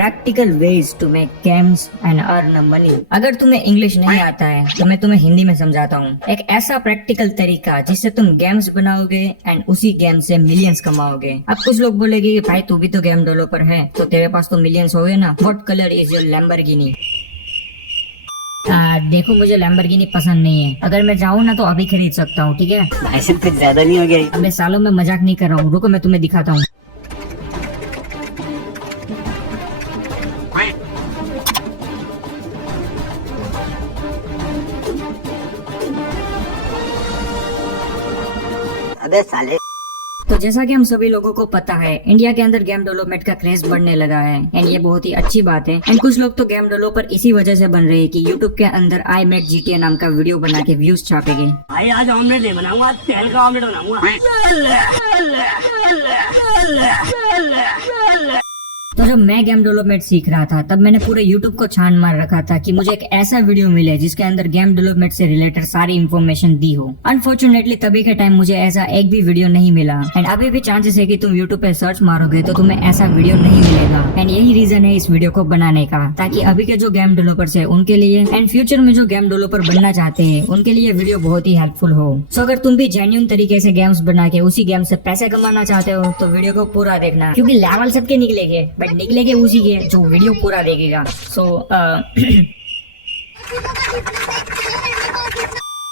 Practical ways to make games and earn money. अगर तुम्हें English नहीं आता है तो मैं तुम्हें हिंदी में समझाता हूँ। एक ऐसा प्रैक्टिकल तरीका जिससे तुम गेम्स बनाओगे एंड उसी गेम से मिलियंस कमाओगे। अब कुछ लोग बोलेंगे कि भाई तू भी तो गेम डेवलपर है तो तेरे पास तो मिलियंस हो गए ना। What colour is your Lamborghini? देखो मुझे लैम्बोर्गिनी पसंद नहीं है। अगर मैं चाहूँ ना तो अभी खरीद सकता हूँ, ठीक है? ऐसे कुछ ज्यादा नहीं हो गया? अबे सालों में मजाक नहीं कर रहा हूँ, रुको मैं तुम्हें दिखाता हूँ। अबे साले। तो जैसा कि हम सभी लोगों को पता है, इंडिया के अंदर गेम डेवलपमेंट का क्रेज बढ़ने लगा है एंड ये बहुत ही अच्छी बात है। एंड कुछ लोग तो गेम डेवलपर इसी वजह से बन रहे हैं कि यूट्यूब के अंदर आई मेक जीटीए नाम का वीडियो बना के व्यूज छापेंगे। भाई आज ऑमलेट नहीं बनाऊंगा, आज तेल का ऑमलेट बनाऊंगा। तो जब मैं गेम डेवलपमेंट सीख रहा था तब मैंने पूरे YouTube को छान मार रखा था कि मुझे एक ऐसा वीडियो मिले जिसके अंदर गेम डेवलपमेंट से रिलेटेड सारी इन्फॉर्मेशन दी हो। अनफॉर्चुनेटली तभी के टाइम मुझे ऐसा एक भी वीडियो नहीं मिला एंड अभी भी चांसेस है कि तुम YouTube पे सर्च मारोगे तो तुम्हें ऐसा वीडियो नहीं मिलेगा। एंड यही रीजन है इस वीडियो को बनाने का, ताकि अभी के जो गेम डेवलपर्स है उनके लिए एंड फ्यूचर में जो गेम डेवलपर बनना चाहते हैं उनके लिए वीडियो बहुत ही हेल्पफुल हो। सो अगर तुम भी जेन्युइन तरीके से गेम्स बना के उसी गेम से पैसे कमाना चाहते हो तो वीडियो को पूरा देखना, क्योंकि लेवल सबके निकलेंगे बट निकलेंगे उसी के जो वीडियो पूरा देखेगा।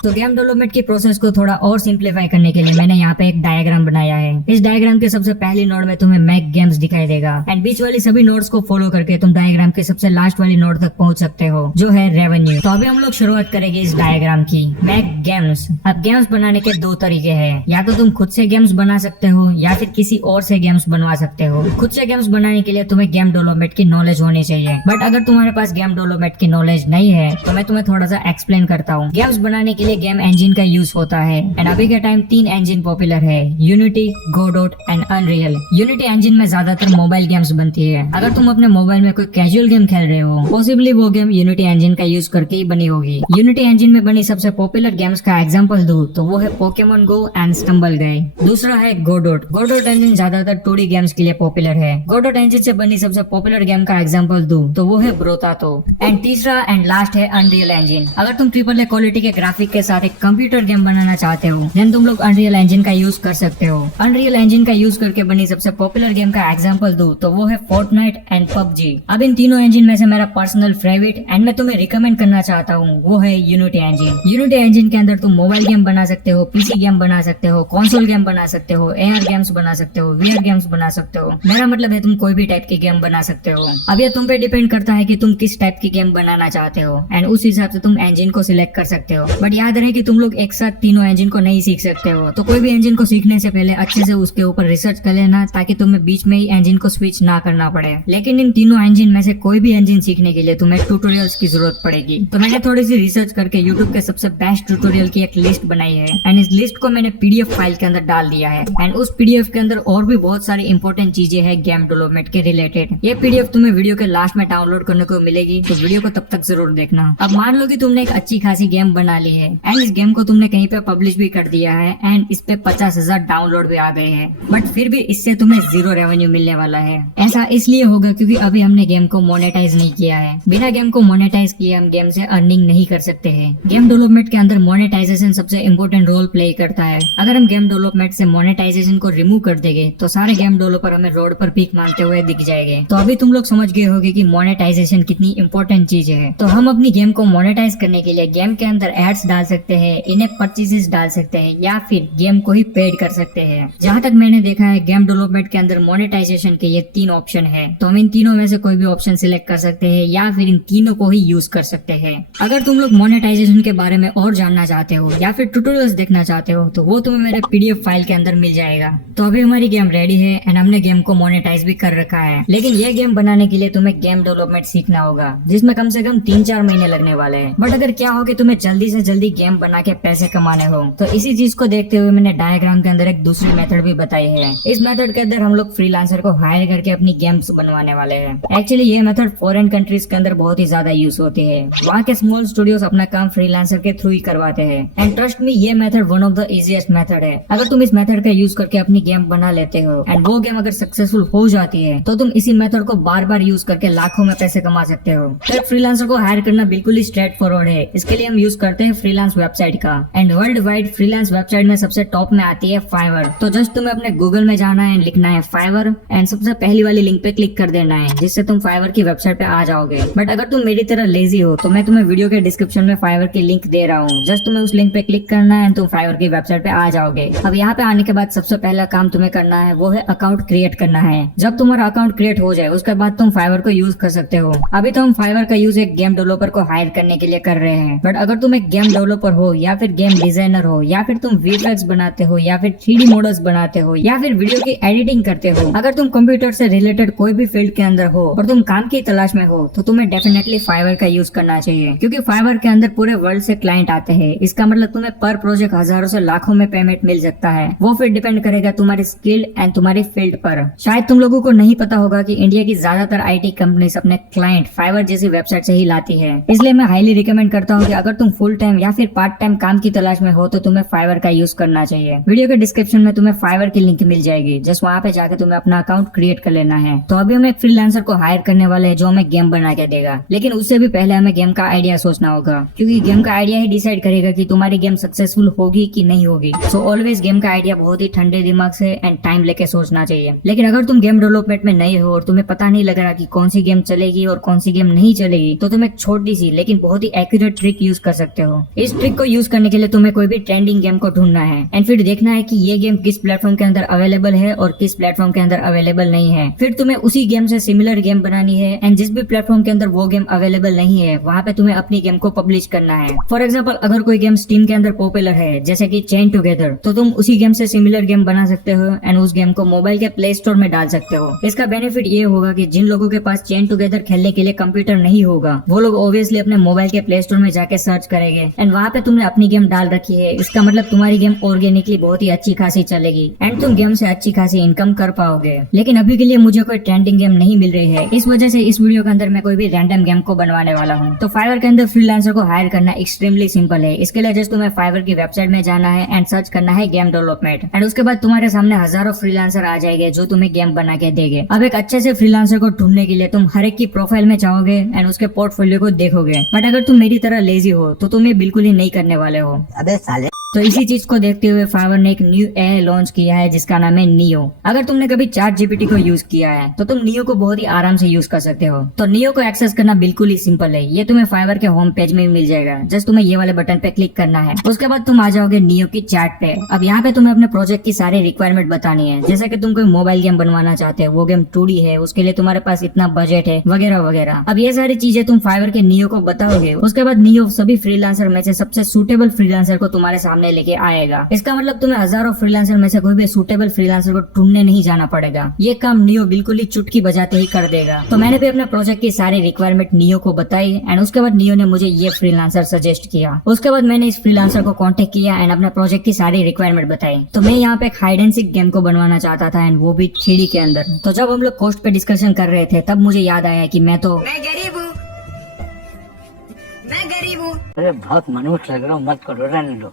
तो गेम डेवलपमेंट की प्रोसेस को थोड़ा और सिंप्लीफाई करने के लिए मैंने यहाँ पे एक डायग्राम बनाया है। इस डायग्राम के सबसे पहली नोड में तुम्हें मैक गेम्स दिखाई देगा एंड बीच वाली सभी नोड्स को फॉलो करके तुम डायग्राम के सबसे लास्ट वाली नोड तक पहुंच सकते हो जो है रेवेन्यू। तो अभी हम लोग शुरुआत करेंगे इस डायग्राम की। Mac games. अब गेम्स बनाने के दो तरीके हैं, या तो तुम खुद से गेम्स बना सकते हो या फिर किसी और से गेम्स बनवा सकते हो। खुद से गेम्स बनाने के लिए तुम्हें गेम डेवलपमेंट की नॉलेज होनी चाहिए, बट अगर तुम्हारे पास गेम डेवलपमेंट की नॉलेज नहीं है तो मैं तुम्हें थोड़ा सा एक्सप्लेन करता हूँ। गेम्स बनाने के लिए गेम इंजन का यूज होता है एंड अभी के टाइम 3 इंजन पॉपुलर है, unity, Godot and unreal. Unity engine में ज्यादातर मोबाइल गेम्स बनती है। अगर तुम अपने मोबाइल में कोई कैजुअल गेम खेल रहे हो पॉसिबली वो गेम यूनिटी इंजन का यूज करके ही बनी होगी। यूनिटी इंजन में बनी सबसे पॉपुलर गेम्स का एग्जांपल दूं तो वो है पोकेमॉन गो एंड स्टम्बल गाय। दूसरा है गोडोट। गोडोट इंजन ज्यादातर 2D गेम्स के लिए पॉपुलर है। गोडोट इंजन से बनी सबसे पॉपुलर गेम का एग्जांपल दूं तो वो है ब्रोतातो। एंड तीसरा एंड लास्ट है अनरियल इंजन। अगर तुम AAA क्वालिटी के ग्राफिक के साथ एक कंप्यूटर गेम बनाना चाहते हो देन तुम लोग अनरियल इंजन का यूज कर सकते हो। अनरियल इंजन का यूज करके बनी सबसे पॉपुलर गेम का एग्जांपल दूं तो वो है फोर्टनाइट एंड पबजी। अब इन तीनों इंजन में से मेरा पर्सनल फेवरेट एंड मैं तुम्हें रिकमेंड करना चाहता हूँ वो है यूनिटी इंजन। यूनिटी इंजन के अंदर तुम मोबाइल गेम बना सकते हो, पीसी गेम बना सकते हो, कंसोल गेम बना सकते हो, AR गेम्स बना सकते हो, VR गेम्स बना सकते हो। मेरा मतलब है तुम कोई भी टाइप की गेम बना सकते हो। अब ये तुम पे डिपेंड करता है कि तुम किस टाइप की गेम बनाना चाहते हो एंड उस हिसाब से तुम इंजन को सिलेक्ट कर सकते हो। बट याद रहे कि तुम लोग एक साथ तीनों इंजन को नहीं सीख सकते हो, तो कोई भी इंजन को सीखने से पहले अच्छे से उसके ऊपर रिसर्च कर लेना ताकि तुम्हें बीच में ही इंजन को स्विच ना करना पड़े। लेकिन इन तीनों इंजन में से कोई भी इंजन सीखने के लिए तुम्हें ट्यूटोरियल्स की जरूरत पड़ेगी। तो मैंने थोड़ी सी रिसर्च करके यूट्यूब के सबसे बेस्ट ट्यूटोरियल की एक लिस्ट बनाई है एंड इस लिस्ट को मैंने PDF फाइल के अंदर डाल दिया है एंड उस PDF के अंदर और भी बहुत सारी इंपॉर्टेंट चीजें हैं गेम डेवलपमेंट के रिलेटेड। ये PDF तुम्हें वीडियो के लास्ट में डाउनलोड करने को मिलेगी, तो वीडियो को तब तक जरूर देखना। अब मान लो कि तुमने एक अच्छी खासी गेम बना ली है एंड इस गेम को तुमने कहीं पे पब्लिश भी कर दिया है एंड इस पे 50,000 डाउनलोड भी आ गए हैं, बट फिर भी इससे तुम्हें 0 रेवेन्यू मिलने वाला है। ऐसा इसलिए होगा क्योंकि अभी हमने गेम को मोनेटाइज नहीं किया है। बिना गेम को मोनेटाइज किए हम गेम से अर्निंग नहीं कर सकते हैं। गेम डेवलपमेंट के अंदर मोनेटाइजेशन सबसे इम्पोर्टेंट रोल प्ले करता है। अगर हम गेम डेवलपमेंट से मोनेटाइजेशन को रिमूव कर देंगे तो सारे गेम डेवलपर हमें रोड पर भीख मांगते हुए दिख जाएंगे। तो अभी तुम लोग समझ गए होगे कि मोनेटाइजेशन कितनी इंपॉर्टेंट चीज है। तो हम अपनी गेम को मोनेटाइज करने के लिए गेम के अंदर एड्स डाल सकते हैं, इन ऐप परचेजेस डाल सकते हैं या फिर गेम को ही पेड कर सकते हैं। जहाँ तक मैंने देखा है गेम डेवलपमेंट के अंदर मोनेटाइजेशन के ये 3 ऑप्शन है, तो हम इन तीनों में से कोई भी ऑप्शन सिलेक्ट कर सकते हैं या फिर इन तीनों को ही यूज कर सकते हैं। अगर तुम लोग मोनेटाइजेशन के बारे में और जानना चाहते हो या फिर ट्यूटोरियल्स देखना चाहते हो तो वो तुम्हें मेरे PDF फाइल के अंदर मिल जाएगा। तो अभी हमारी गेम रेडी है एंड हमने गेम को मोनेटाइज भी कर रखा है, लेकिन ये गेम बनाने के लिए तुम्हें गेम डेवलपमेंट सीखना होगा जिसमें कम से कम 3-4 महीने लगने वाले हैं। बट अगर क्या हो कि तुम्हें जल्दी से जल्दी गेम बना के पैसे कमाने हो तो इसी चीज को देखते हुए मैंने डायग्राम के अंदर एक दूसरी मेथड भी बताई है। इस मेथड के अंदर हम लोग फ्रीलांसर को हायर करके अपनी अपनी गेम्स बनवाने वाले हैं। एक्चुअली ये मेथड फॉरेन कंट्रीज के अंदर बहुत ही ज्यादा यूज होती है। वहाँ के स्मॉल स्टूडियोज अपना काम फ्रीलांसर के थ्रू ही करवाते हैं। एंड ट्रस्ट मी, ये method one of the easiest method है। अगर तुम इस मेथड का यूज करके अपनी गेम बना लेते हो एंड वो गेम अगर सक्सेसफुल हो जाती है तो तुम इसी मेथड को बार बार यूज करके लाखों में पैसे कमा सकते हो। तो एक फ्रीलांसर को हायर करना बिल्कुल ही स्ट्रेट फॉरवर्ड है। इसके लिए हम यूज करते हैं फ्रीलांस वेबसाइट का। And world wide freelance website में सबसे टॉप में आती है फाइवर। तो जस्ट तुम्हें अपने गूगल में जाना है, लिखना है फाइवर एंड सबसे पहली वाली लिंक पे क्लिक कर देना है, जिससे तुम फाइवर की वेबसाइट पे आ जाओगे। बट अगर तुम मेरी तरह लेजी हो तो मैं तुम्हें वीडियो के डिस्क्रिप्शन में फाइवर की लिंक दे रहा हूँ। जस्ट तुम्हें उस लिंक पे क्लिक करना है, तुम फाइवर की वेबसाइट पे आ जाओगे। अब यहाँ पे आने के बाद सबसे पहला काम तुम्हें करना है वो है अकाउंट क्रिएट करना है। जब तुम्हारा अकाउंट क्रिएट हो जाए उसके बाद तुम फाइवर को यूज कर सकते हो। अभी तो हम फाइवर का यूज एक गेम डेवलपर को हायर करने के लिए कर रहे हैं। बट अगर तुम एक गेम डेवलपर हो या फिर गेम डिजाइनर हो या फिर तुम वीएफएक्स बनाते हो या फिर 3D मॉडल्स बनाते हो या फिर वीडियो की एडिटिंग करते हो, अगर तुम कंप्यूटर से रिलेटेड कोई भी फील्ड के अंदर हो और तुम काम की तलाश में हो तो तुम्हें डेफिनेटली फाइवर का यूज करना चाहिए। क्योंकि फाइवर के अंदर पूरे वर्ल्ड से क्लाइंट आते हैं। इसका मतलब तुम्हें पर प्रोजेक्ट हजारों से लाखों में पेमेंट मिल सकता है। वो फिर डिपेंड करेगा तुम्हारी स्किल एंड तुम्हारी फील्ड पर। शायद तुम लोगों को नहीं पता होगा कि इंडिया की ज्यादातर आईटी कंपनीज अपने क्लाइंट फाइवर जैसी वेबसाइट से ही लाती है। इसलिए मैं हाईली रिकमेंड करता हूँ कि अगर तुम फुल टाइम या फिर पार्ट टाइम काम की तलाश में हो तो तुम्हें फाइवर का यूज करना चाहिए। वीडियो के डिस्क्रिप्शन में तुम्हें फाइवर की लिंक मिल जाएगी। जस्ट वहाँ पे जाकर तुम्हें अपना अकाउंट क्रिएट कर लेना है। तो अभी हम एक फ्रीलांसर को हायर करने वाले हैं जो हमें गेम बना के देगा। लेकिन उससे भी पहले हमें गेम का आइडिया सोचना होगा, क्योंकि गेम का आइडिया ही डिसाइड करेगा कि तुम्हारी गेम सक्सेसफुल होगी कि नहीं होगी। सो ऑलवेज गेम का आइडिया बहुत ही ठंडे दिमाग से एंड टाइम लेके सोचना चाहिए। लेकिन अगर तुम गेम डेवलपमेंट में नए हो और तुम्हें पता नहीं लग रहा कि कौन सी गेम चलेगी और कौन सी गेम नहीं चलेगी, तो तुम एक छोटी सी लेकिन बहुत ही एक्यूरेट ट्रिक यूज कर सकते हो। इस ट्रिक को यूज करने के लिए तुम्हें कोई भी ट्रेंडिंग गेम को ढूंढना है एंड फिर देखना है कि ये गेम किस प्लेटफॉर्म के अंदर अवेलेबल है और किस प्लेटफॉर्म के अंदर अवेलेबल नहीं है। फिर तुम्हें उसी गेम से सिमिलर गेम बनानी है एंड जिस भी प्लेटफॉर्म के अंदर वो गेम अवेलेबल नहीं है वहाँ पे तुम्हें अपनी गेम को पब्लिश करना है। फॉर एग्जाम्पल, अगर कोई गेम स्टीम के अंदर पॉपुलर है जैसे कि चेन टुगेदर, तो तुम उसी गेम से सिमिलर गेम बना सकते हो एंड उस गेम को मोबाइल के प्ले स्टोर में डाल सकते हो। इसका बेनिफिट ये होगा कि जिन लोगों के पास चेन टुगेदर खेलने के लिए कंप्यूटर नहीं होगा वो लोग ऑब्वियसली अपने मोबाइल के प्ले स्टोर में जाके सर्च करेंगे एंड वहाँ पे तुमने अपनी गेम डाल रखी है। इसका मतलब तुम्हारी गेम ऑर्गेनिकली बहुत ही अच्छी खासी चलेगी एंड तुम गेम से अच्छी खासी इनकम कर पाओगे। लेकिन अभी के लिए मुझे कोई ट्रेंडिंग गेम नहीं मिल रही है, इस वजह से इस वीडियो के अंदर मैं कोई भी रैंडम गेम को बनवाने वाला हूँ। तो फाइवर के अंदर फ्रीलांसर को हायर करना एक्सट्रीमली सिंपल है। इसके लिए जस्ट तुम्हें फाइवर की वेबसाइट में जाना है एंड सर्च करना है गेम डेवलपमेंट एंड उसके बाद तुम्हारे सामने हजारों फ्रीलांसर आ जाएंगे जो तुम्हें गेम बना के देंगे। अब एक अच्छे से फ्रीलांसर को ढूंढने के लिए तुम हर एक की प्रोफाइल में जाओगे एंड उसके पोर्टफोलियो को देखोगे। बट अगर तुम मेरी तरह लेजी हो तो तुम ये बिल्कुल ही नहीं करने वाले हो। अबे साले। तो इसी चीज को देखते हुए फाइवर ने एक न्यू एआई लॉन्च किया है जिसका नाम है नियो। अगर तुमने कभी चैट जीपीटी को यूज किया है तो तुम नियो को बहुत ही आराम से यूज कर सकते हो। तो नियो को एक्सेस करना बिल्कुल ही सिंपल है। ये तुम्हें फाइवर के होम पेज में मिल जाएगा। जस्ट तुम्हें ये वाले बटन पे क्लिक करना है। उसके बाद तुम आ जाओगे नियो की चैट पे। अब यहाँ पे तुम्हें अपने प्रोजेक्ट की सारी रिक्वायरमेंट बतानी है, जैसे कि तुम कोई मोबाइल गेम बनवाना चाहते हो, वो गेम 2D है, उसके लिए तुम्हारे पास इतना बजट है वगैरह वगैरह। अब ये सारी चीजें तुम फाइवर के नियो को बताओगे। उसके बाद नियो सभी फ्रीलांसर में से सबसे सुटेबल फ्रीलांसर को तुम्हारे सामने लेके आएगा। इसका मतलब तुम्हें हजारों फ्रीलांसर में से कोई भी सूटेबल फ्रीलांसर को ढूंढने नहीं जाना पड़ेगा। ये काम नियो बिल्कुल ही चुटकी बजाते ही कर देगा। तो मैंने भी अपने प्रोजेक्ट की सारी रिक्वायरमेंट नियो को बताई एंड उसके बाद नियो ने मुझे ये फ्रीलांसर सजेस्ट किया। उसके बाद मैंने इस फ्रीलांसर को कांटेक्ट किया एंड अपने प्रोजेक्ट की सारी रिक्वायरमेंट बताई। तो मैं यहाँ पे एक हाइड एंड सीक गेम को बनवाना चाहता था एंड वो भी 3D के अंदर। तो जब हम लोग कॉस्ट पे डिस्कशन कर रहे थे तब मुझे याद आया कि मैं गरीब हूँ, मैं गरीब हूँ। अरे बहुत मनुष्य लग रहा हूँ, मत करो, रहने दो,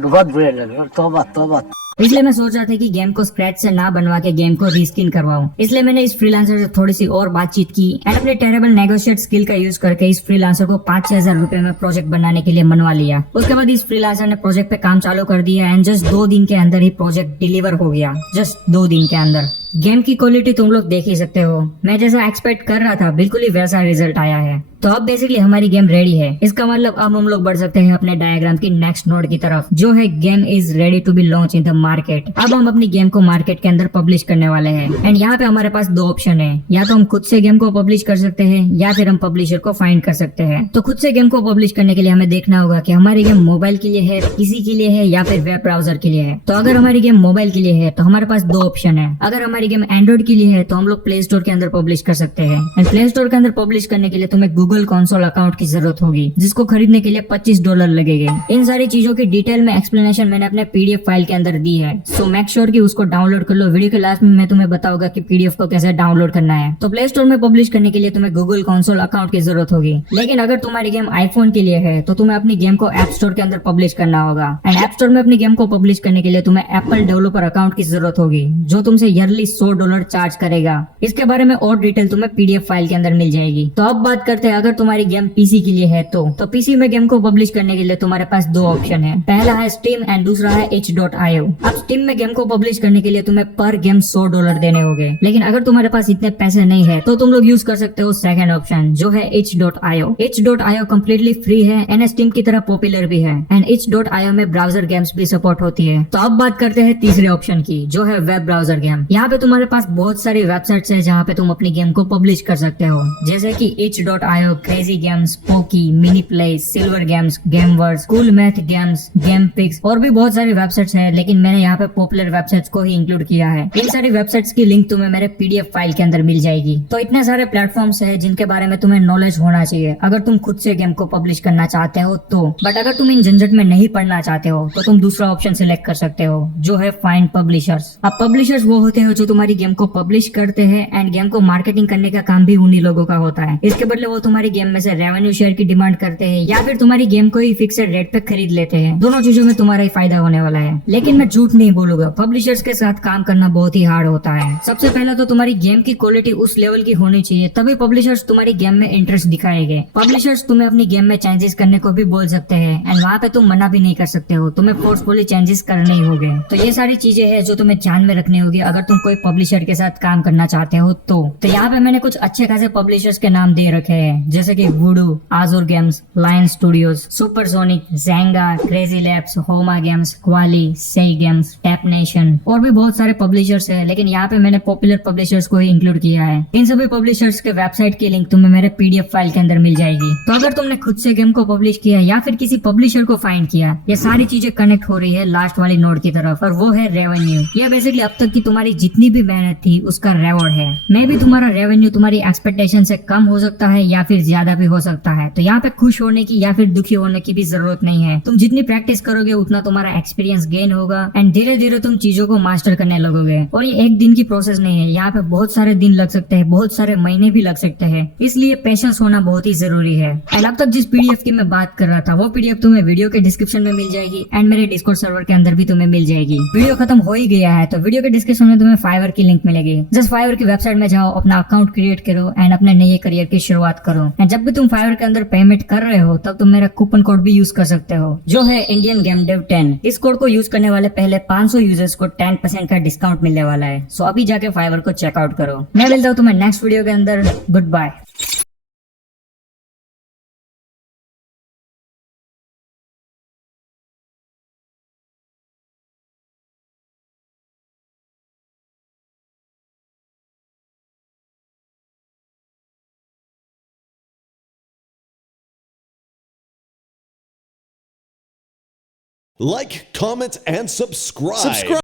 बहुत बुरे लग रहे हो। तौबा तौबा। इसलिए मैं सोच रहा था कि गेम को स्क्रैच से ना बनवा के गेम को रीस्किन करवाऊं। इसलिए मैंने इस फ्रीलांसर से थोड़ी सी और बातचीत की एंड अपने टेरेबल नेगोशिएट स्किल का यूज करके इस फ्रीलांसर को 5,000 रुपए में प्रोजेक्ट बनाने के लिए मनवा लिया। उसके बाद इस फ्रीलांसर ने प्रोजेक्ट पे काम चालू कर दिया एंड जस्ट 2 दिन के अंदर ही प्रोजेक्ट डिलीवर हो गया। जस्ट 2 दिन के अंदर। गेम की क्वालिटी तुम लोग देख ही सकते हो। मैं जैसा एक्सपेक्ट कर रहा था बिल्कुल ही वैसा रिजल्ट आया है। तो अब बेसिकली हमारी गेम रेडी है। इसका मतलब अब हम लोग बढ़ सकते हैं अपने डायग्राम की नेक्स्ट नोड की तरफ, जो है game is ready to be launch in the market. अब हम अपनी गेम को मार्केट के अंदर पब्लिश करने वाले हैं एंड यहाँ पे हमारे पास 2 ऑप्शन है। या तो हम खुद से गेम को पब्लिश कर सकते हैं या फिर हम पब्लिशर को फाइंड कर सकते हैं। तो खुद से गेम को पब्लिश करने के लिए हमें देखना होगा कि हमारी गेम मोबाइल के लिए है, पीसी के लिए है या फिर वेब ब्राउजर के लिए है। तो अगर हमारी गेम मोबाइल के लिए है तो हमारे पास 2 ऑप्शन है। अगर हमारी हमारी गेम एंड्रॉइड के लिए है तो हम लोग प्ले स्टोर के अंदर पब्लिश कर सकते हैं। एंड प्ले स्टोर के अंदर पब्लिश करने के लिए तुम्हें गूगल कंसोल अकाउंट की जरूरत होगी, जिसको खरीदने के लिए $25 लगेंगे। इन सारी चीजों की डिटेल में एक्सप्लेनेशन मैंने अपने पीडीएफ फाइल के अंदर दी है, सो मेक श्योर कि उसको डाउनलोड कर लो। वीडियो के लास्ट में मैं तुम्हें बताऊंगा कि पीडीएफ को कैसे डाउनलोड करना है। तो प्ले स्टोर में पब्लिश करने के लिए तुम्हें गूगल कंसोल अकाउंट की जरूरत होगी, लेकिन अगर तुम्हारी गेम आईफोन के लिए है तो तुम्हें अपनी गेम को ऐप स्टोर के अंदर पब्लिश करना होगा। एंड ऐप स्टोर में अपनी गेम को पब्लिश करने के लिए तुम्हें एप्पल डेवलपर अकाउंट की जरूरत होगी, जो तुमसे ईयरली $100 चार्ज करेगा। इसके बारे में और डिटेल तुम्हें पीडीएफ फाइल के अंदर मिल जाएगी। तो अब बात करते हैं अगर तुम्हारी गेम पीसी के लिए है तो पीसी में गेम को पब्लिश करने के लिए तुम्हारे पास दो ऑप्शन है। पहला है स्टीम एंड दूसरा है itch.io। अब स्टीम में गेम को पब्लिश करने के लिए तुम्हें पर गेम $100 देने होंगे, लेकिन अगर तुम्हारे पास इतने पैसे नहीं है तो तुम लोग यूज कर सकते हो सेकंड ऑप्शन, जो है itch.io। itch.io कम्प्लीटली फ्री है एंड स्टीम की तरह पॉपुलर भी है एंड itch.io में ब्राउजर गेम्स भी सपोर्ट होती है। तो अब बात करते हैं तीसरे ऑप्शन की, जो है वेब ब्राउजर गेम। यहाँ पे तुम्हारे पास बहुत सारी वेबसाइट्स है जहाँ पे तुम अपनी गेम को पब्लिश कर सकते हो, जैसे कि itch.io, Crazy Games, Poki, Mini Play, Silver Games, Gameverse, Cool Math Games, Game Pix और भी बहुत सारी वेबसाइट्स हैं, लेकिन मैंने यहाँ पे पॉपुलर वेबसाइट्स को ही इंक्लूड किया है। इन सारी वेबसाइट्स की लिंक तुम्हें मेरे पीडीएफ फाइल के अंदर मिल जाएगी। तो इतने सारे प्लेटफॉर्म्स हैं जिनके बारे में तुम्हें नॉलेज होना चाहिए अगर तुम खुद से गेम को पब्लिश करना चाहते हो तो। बट अगर तुम इन झंझट में नहीं पढ़ना चाहते हो तो तुम दूसरा ऑप्शन सिलेक्ट कर सकते हो, जो है फाइंड पब्लिशर्स। अब पब्लिशर्स वो होते हैं जो तुम्हारी गेम को पब्लिश करते हैं एंड गेम को मार्केटिंग करने का काम भी उन्हीं लोगों का होता है। इसके बदले वो तुम्हारी गेम में से रेवेन्यू शेयर की डिमांड करते हैं या फिर तुम्हारी गेम को ही फिक्सेड रेट पे खरीद लेते हैं। दोनों चीजों में तुम्हारा ही फायदा होने वाला है। लेकिन मैं झूठ नहीं बोलूंगा, पब्लिशर्स के साथ काम करना बहुत ही हार्ड होता है। सबसे पहले तो तुम्हारी गेम की क्वालिटी उस लेवल की होनी चाहिए, तभी पब्लिशर्स तुम्हारी गेम में इंटरेस्ट दिखाएंगे। पब्लिशर्स तुम्हें अपनी गेम में चेंजेस करने को भी बोल सकते हैं एंड वहाँ पे तुम मना भी नहीं कर सकते हो, तुम्हें फोर्सफुली चेंजेस करने ही होंगे। तो ये सारी चीजें हैं जो तुम्हें ध्यान में रखनी होगी अगर तुम कोई पब्लिशर के साथ काम करना चाहते हो तो यहाँ पे मैंने कुछ अच्छे खासे पब्लिशर्स के नाम दे रखे हैं, जैसे कि Voodoo, Azur Games, Lion Studios, Supersonic, Zynga, Crazy Labs, Homa Games, Kwalee, Say Games, tap nation और भी बहुत सारे पब्लिशर्स हैं, लेकिन यहाँ पे मैंने पॉपुलर पब्लिशर्स को ही इंक्लूड किया है। इन सभी पब्लिशर्स के वेबसाइट की लिंक तुम्हें मेरे पीडीएफ फाइल के अंदर मिल जाएगी। तो अगर तुमने खुद से गेम को पब्लिश किया या फिर किसी पब्लिशर को फाइंड किया, ये सारी चीजें कनेक्ट हो रही है लास्ट वाली नोड की तरफ, और वो है रेवेन्यू। ये बेसिकली अब तक की तुम्हारी जितनी भी मेहनत थी उसका रिवॉर्ड है। मे भी तुम्हारा रेवेन्यू तुम्हारी एक्सपेक्टेशन से कम हो सकता है या फिर ज्यादा भी हो सकता है, तो यहाँ पे खुश होने की या फिर दुखी होने की भी जरूरत नहीं है। तुम जितनी प्रैक्टिस करोगे उतना तुम्हारा एक्सपीरियंस गेन होगा एंड धीरे धीरे तुम चीजों को मास्टर करने लगोगे। और ये एक दिन की प्रोसेस नहीं है, यहाँ पे बहुत सारे दिन लग सकते हैं, बहुत सारे महीने भी लग सकते हैं, इसलिए पेशेंस होना बहुत ही जरूरी है। एंड अब तक जिस पीडीएफ की मैं बात कर रहा था वो पीडीएफ तुम्हें वीडियो के डिस्क्रिप्शन में मिल जाएगी एंड मेरे डिस्कॉर्ड सर्वर के अंदर भी तुम्हें मिल जाएगी। वीडियो खत्म हो ही गया है तो वीडियो के डिस्क्रिप्शन में तुम्हें फाइवर की लिंक मिलेगी। जस्ट फाइवर की वेबसाइट में जाओ, अपना अकाउंट क्रिएट करो एंड अपने नए करियर की शुरुआत करो। एंड जब भी तुम फाइवर के अंदर पेमेंट कर रहे हो तब तुम मेरा कूपन कोड भी यूज कर सकते हो, जो है इंडियन गेम डेव 10। इस कोड को यूज करने वाले पहले 500 यूजर्स को 10% का डिस्काउंट मिलने वाला है। सो अभी जाके फाइवर को चेकआउट करो। मैं मिलता हूँ तुम्हें नेक्स्ट वीडियो के अंदर। Good bye. Like, comment, and subscribe.